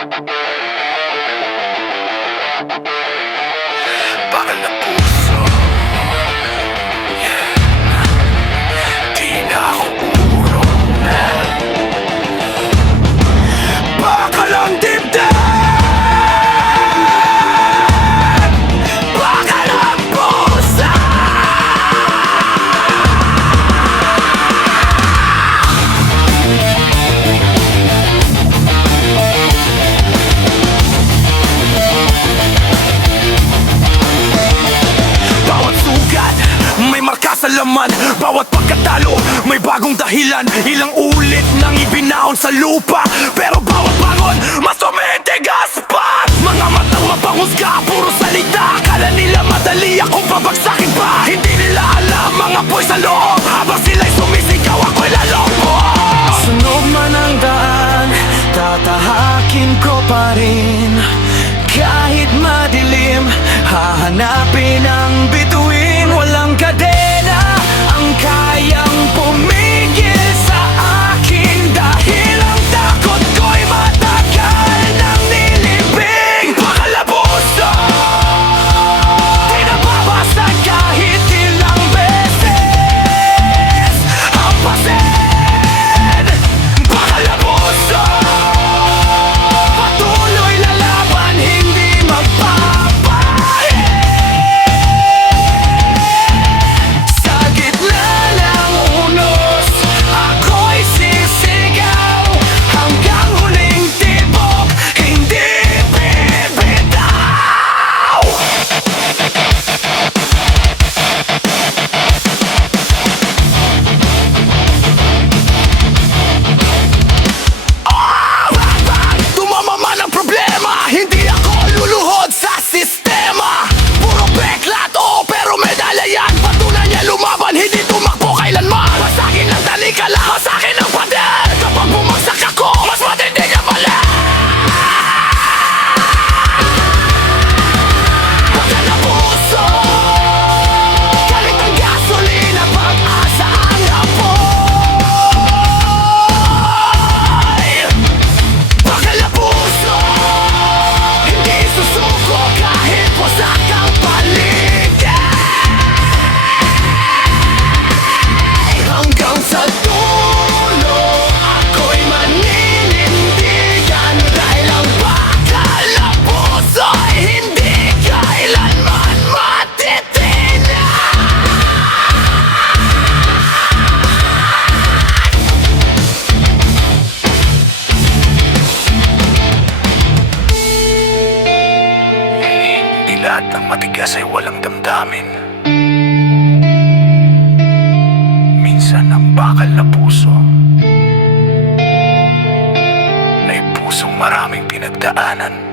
Bakal na puso, yeah. Di na ako urong. Bakal ang dibdib, bakal ang puso. Bawat sugat, may marka sa laman. Bawat pagkatalo, may bagong dahilan. Ilang ulit nang ibinaon sa lupa, pero bawat bangon, mas tumitigas pa. Mga matang mapangusga, puro salita. Akala nila madali akong pabagsakin pa. Hindi nila alam, mga boy sa loob. Habang sila'y sumisigaw, ako'y laloko. Sunog man ang daan, tatahakin ko pa rin. Kahit madilim, hahanapin ang bituin. Walang kadena ang kayang pumigil sa akin, dahil ang takot ko'y matagal nang nilibing. Bakal na puso, Di nababasag kahit ilang beses. Hampasin, bakal na puso. patuloy lalaban, hindi magpapahin. Sa gitna ng unos, ako'y sisigaw. Hanggang huling tibok, hindi bibitaw. Tumama man ang problema, hindi ako luluhod sa sistema. Puro beklat, oo, pero medalya yan. Patunan niya lumaban, hindi tumakbo kailanman. Masakin lang talikala, masakin ang pader. Kapag bumagsak ako, mas matindi niya pala. Bakal na puso, galit ang gasolina, pag-asa ang apoy. Bakal na puso, hindi susuko kahit wasak ang paligid. Hanggang sa dulo, ako'y maninindigan. Dahil ang bakal na puso'y hindi kailanman matitinag. Hindi lahat ng matigas ay walang damdamin. Minsan ang bakal na puso ay pusong maraming pinagdaanan.